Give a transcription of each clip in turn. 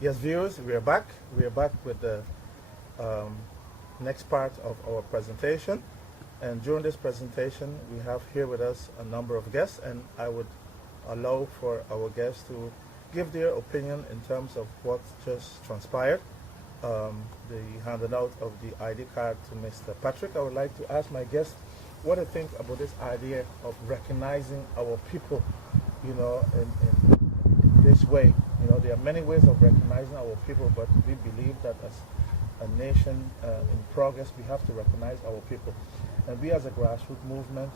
Yes, viewers, we are back. We are back with the um, next part of our presentation. And during this presentation, we have here with us a number of guests, and I would allow for our guests to give their opinion in terms of what just transpired. The handing out of the ID card to Mr. Patrick. I would like to ask my guests what they think about this idea of recognizing our people, in this way. There are many ways of recognizing our people, but we believe that as a nation in progress, we have to recognize our people. And we as a grassroots movement,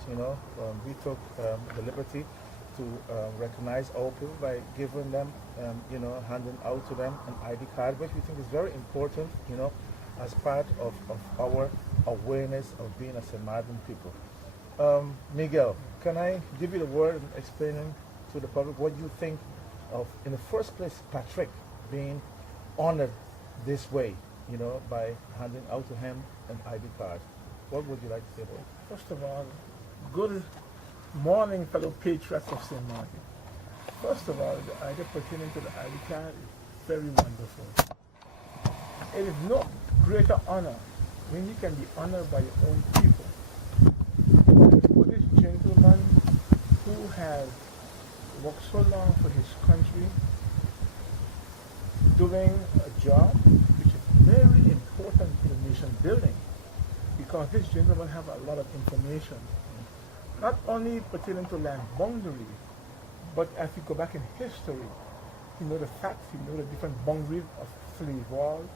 we took the liberty to recognize our people by giving them, handing out to them an ID card, which we think is very important, as part of our awareness of being a St. Martin people. Miguel, can I give you the word and explaining to the public what you think of, in the first place, Patrick being honored this way, by handing out to him an ID card? What would you like to say about it? First of all, good morning, fellow patriots of St. Martin. First of all, the idea pertaining to the ID card is very wonderful. It is no greater honor when you can be honored by your own people. For this gentleman who has worked so long for his country, doing a job which is very important to the nation building, because this gentleman has a lot of information, not only pertaining to land boundaries, but as you go back in history, you know the facts, you know the different boundaries of slave walls,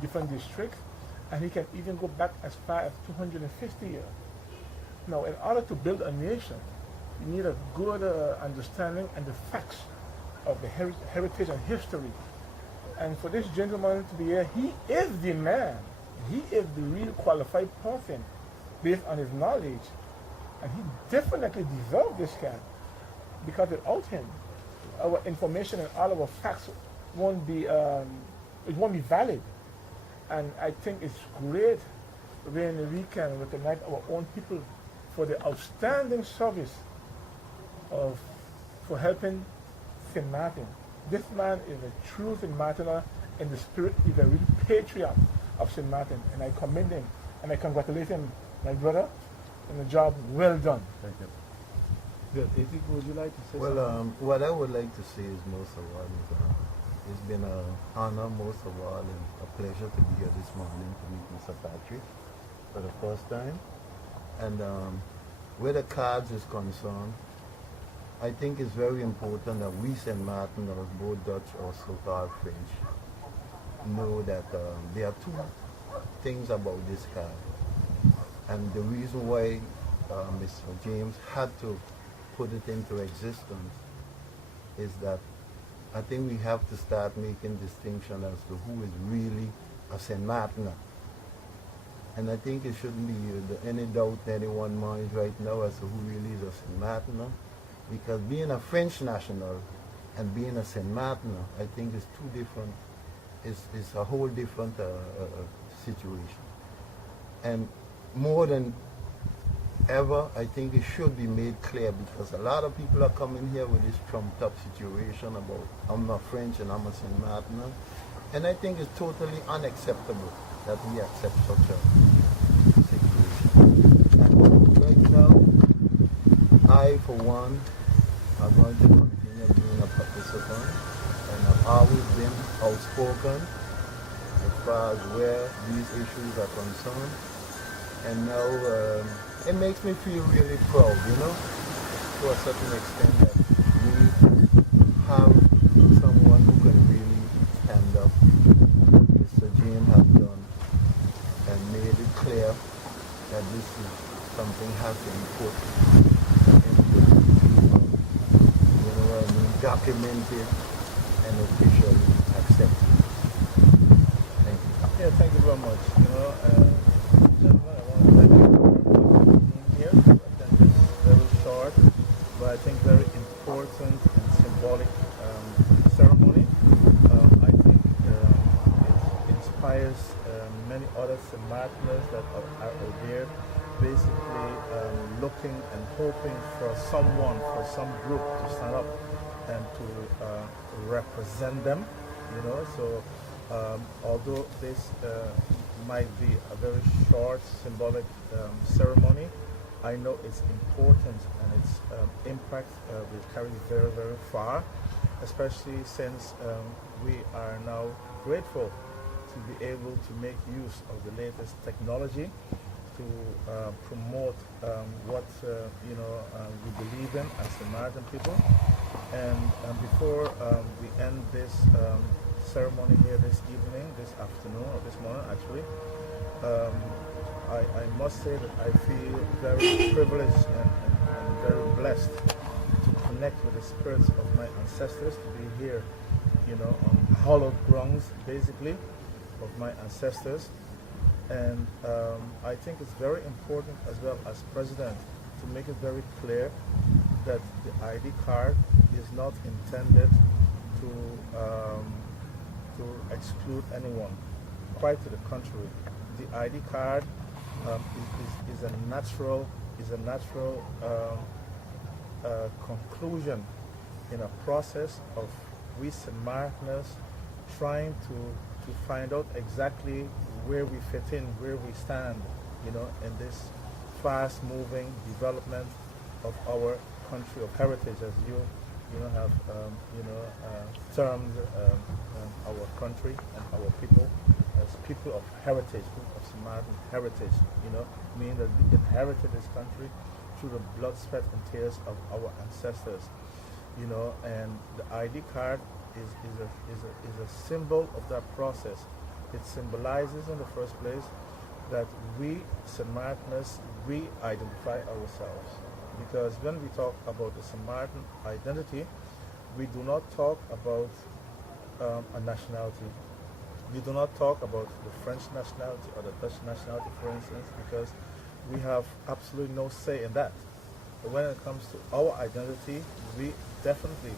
different districts, and he can even go back as far as 250 years. Now, in order to build a nation, you need a good understanding and the facts of the heritage and history. And for this gentleman to be here, he is the man. He is the real qualified person based on his knowledge. And he definitely deserves this card, because without him, our information and all our facts won't be valid. And I think it's great when we can recognize our own people for the outstanding service for helping St. Martin. This man is a true St. Martiner in the spirit. He's a real patriot of St. Martin, and I commend him and I congratulate him, my brother, on a job well done. Thank you. Good. Etik, would you like to say something? Well, what I would like to say is, most of all, it's been an honor, most of all, and a pleasure to be here this morning to meet Mr. Patrick for the first time. And where the cards is concerned, I think it's very important that we St. Martiners, both Dutch or so-called French, know that there are two things about this card. And the reason why Mr. James had to put it into existence is that I think we have to start making distinction as to who is really a St. Martiner. And I think it shouldn't be any doubt in anyone's mind right now as to who really is a St. Martiner, because being a French national and being a St. Martiner, I think is two different, is a whole different situation. And more than ever, I think it should be made clear, because a lot of people are coming here with this trumped up situation about I'm a French and I'm a St. Martiner, and I think it's totally unacceptable that we accept such a situation. And right now, I for one am going to continue being a participant, and I've always been outspoken as far as where these issues are concerned. And now it makes me feel really proud, to a certain extent, that we have someone who can really stand up, what Mr. James has done, and made it clear that this is something has been put into documented and officially accepted. Thank you. Yeah, thank you very much. Gentlemen, I want to thank you for being here. I think it's very short, but I think very important and symbolic ceremony. I think it inspires many other St. Martiners that are out there, basically looking and hoping for someone, for some group to stand up and to represent them you know. So although this might be a very short symbolic ceremony, I know its importance and its impact will carry very, very far, especially since we are now grateful to be able to make use of the latest technology to promote what we believe in as St.Martin people. And before we end this ceremony here this evening, this afternoon, or this morning actually, I must say that I feel very privileged and very blessed to connect with the spirits of my ancestors, to be here, on hallowed grounds, basically, of my ancestors. And I think it's very important as well as president to make it very clear that the ID card is not intended to exclude anyone. Quite to the contrary, the ID card is a natural conclusion in a process of we St. Martiners trying to find out exactly where we fit in, where we stand, in this fast-moving development of our country of heritage, as you have termed our country and our people as people of heritage, people of St. Martin heritage, meaning that we inherited this country through the blood, sweat, and tears of our ancestors, and the ID card is a symbol of that process. It symbolizes, in the first place, that we St. Martiners, we identify ourselves. Because when we talk about the St. Martin identity, we do not talk about a nationality. We do not talk about the French nationality or the Dutch nationality, for instance, because we have absolutely no say in that. But when it comes to our identity, we definitely,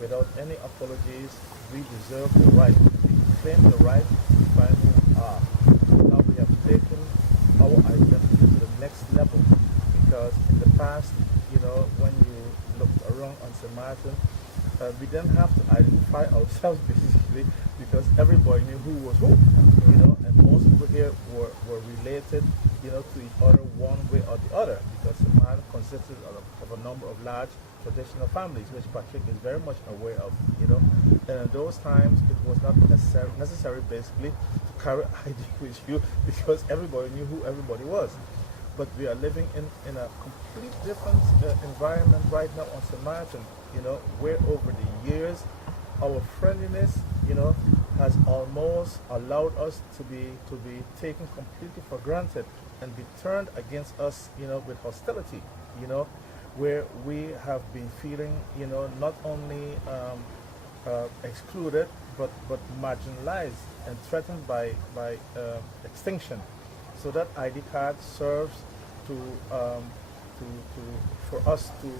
without any apologies, we deserve the right. We claim the right to define who we are. Now we have taken our identity to the next level, because in the past, when you looked around on St. Martin, we didn't have to identify ourselves basically, because everybody knew who was who, and most people here were related, to each other one way or the other, because St. Martin consisted of a number of large traditional families, which Patrick is very much aware of, and in those times it was not necessary basically to carry ID with you, because everybody knew who everybody was. But we are living in a complete different environment right now on St. Martin, where over the years our friendliness, has almost allowed us to be taken completely for granted and be turned against us, with hostility, where we have been feeling, not only excluded but marginalized and threatened by extinction. So that ID card serves for us to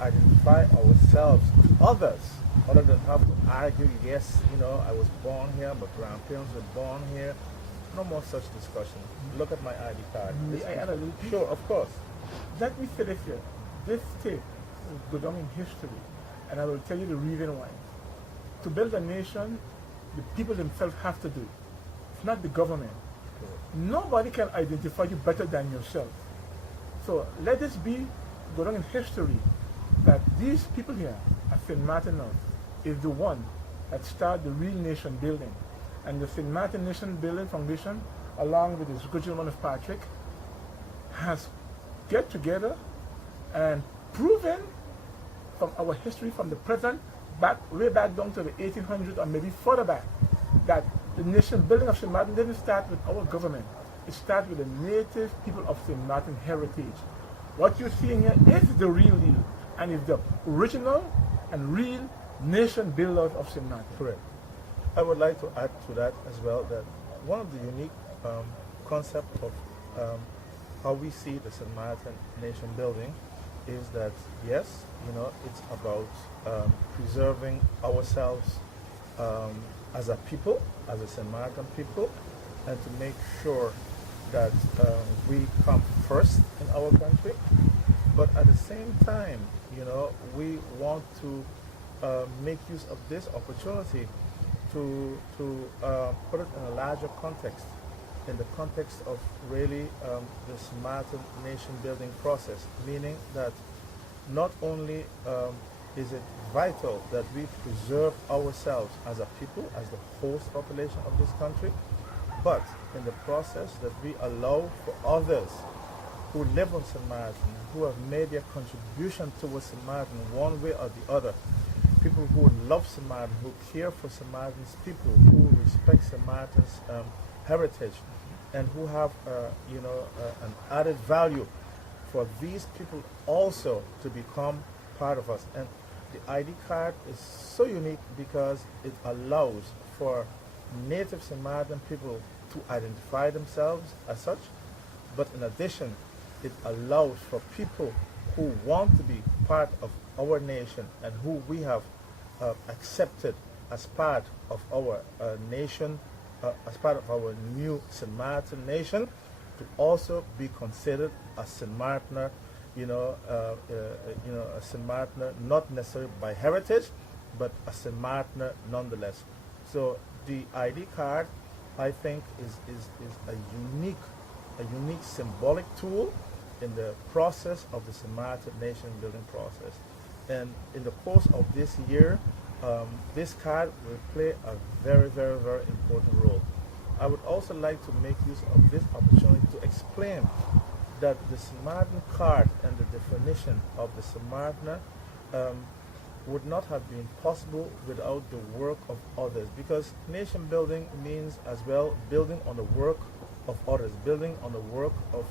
identify ourselves to others, other than have to argue, yes, I was born here, my grandparents were born here. No more such discussion. Look at my ID card. Sure, of course. Let me say this here. This state will go down in history, and I will tell you the reason why. To build a nation, the people themselves have to do it. It's not the government. Nobody can identify you better than yourself. So let this go down in history that these people here at St. Martin North is the one that started the real nation building. And the St. Martin Nation Building Foundation, along with his good gentleman of Patrick, has get together and proven from our history, from the present, way back down to the 1800s or maybe further back, that the nation building of St. Martin didn't start with our government. It started with the native people of St. Martin heritage. What you're seeing here is the real deal, and is the original and real nation builder of St. Martin. Correct. I would like to add to that as well that one of the unique concepts of how we see the St. Martin nation building is that, yes, it's about preserving ourselves as a people, as a St. Martin people, and to make sure that we come first in our country. But at the same time, we want to make use of this opportunity to put it in a larger context, in the context of really the St. Martin nation building process, meaning that not only is it vital that we preserve ourselves as a people, as the host population of this country, but in the process that we allow for others who live on St. Martin, who have made their contribution towards St. Martin one way or the other, people who love St. Martin, who care for St. Martin's people, who respect St. Martin's heritage, and who have an added value for these people also to become part of us. And the ID card is so unique because it allows for native St. Martin people to identify themselves as such, but in addition, it allows for people who want to be part of our nation and who we have accepted as part of our nation, as part of our new St. Martin nation, to also be considered a St. Martiner, a St. Martiner not necessarily by heritage, but a St. Martiner nonetheless. So the ID card, I think, is a unique symbolic tool in the process of the St. Martin nation building process. And in the course of this year, this card will play a very, very, very important role. I would also like to make use of this opportunity to explain that the St. Martin card and the definition of the St. Martiner would not have been possible without the work of others, because nation building means as well building on the work of others, building on the work of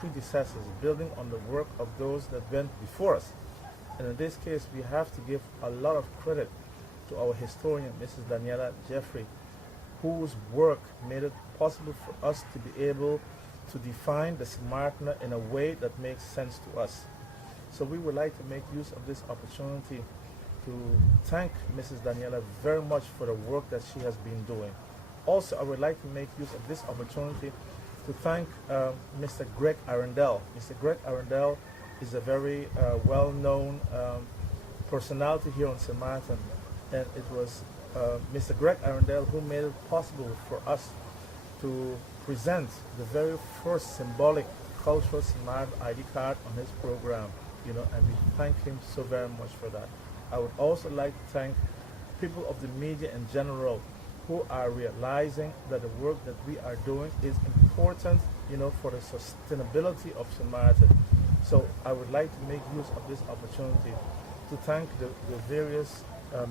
predecessors, building on the work of those that went before us. And in this case, we have to give a lot of credit to our historian, Mrs. Daniela Jeffrey, whose work made it possible for us to be able to define the St. Martiner in a way that makes sense to us. So we would like to make use of this opportunity to thank Mrs. Daniela very much for the work that she has been doing. Also, I would like to make use of this opportunity to thank Mr. Greg Arundel. Mr. Greg Arundel is a very well-known personality here on St. Martin, and it was Mr. Greg Arundel who made it possible for us to present the very first symbolic cultural St. Martin ID card on his program, and we thank him so very much for that. I would also like to thank people of the media in general who are realizing that the work that we are doing is important, for the sustainability of St. Martin. So I would like to make use of this opportunity to thank the various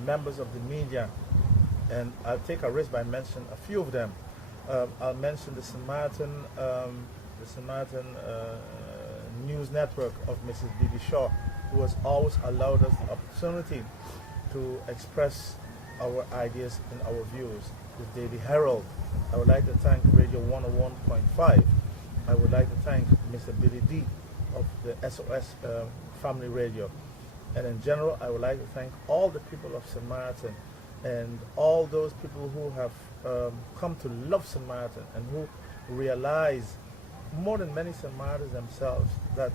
members of the media, and I'll take a risk by mentioning a few of them. I'll mention the St. Martin News Network of Mrs. Bibi Shaw, who has always allowed us the opportunity to express our ideas and our views. The Daily Herald. I would like to thank Radio 101.5. I would like to thank Mr. Billy D of the SOS Family Radio. And in general, I would like to thank all the people of St. Martin and all those people who have come to love St. Martin and who realize, more than many St. Martins themselves, that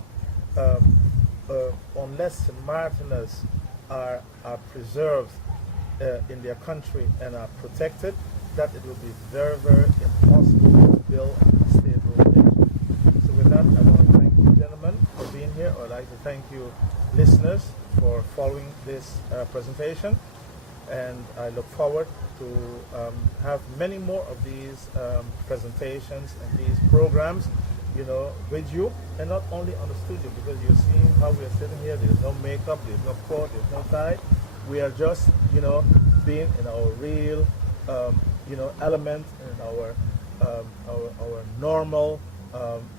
unless St. Martiners are preserved in their country and are protected, that it will be very, very impossible to build a stable nation. So with that, I want to thank you, gentlemen, for being here. I would like to thank you, listeners, for following this presentation. And I look forward to have many more of these presentations and these programs, with you, and not only on the studio, because you're seeing how we are sitting here. There's no makeup, there's no coat, there's no tie. We are just, being in our real, element, in our normal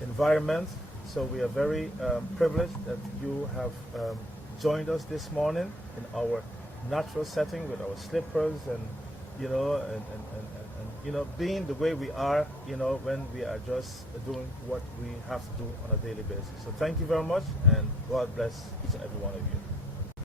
environment. So we are very privileged that you have joined us this morning in our natural setting with our slippers and being the way we are, when we are just doing what we have to do on a daily basis. So thank you very much, and God bless each and every one of you.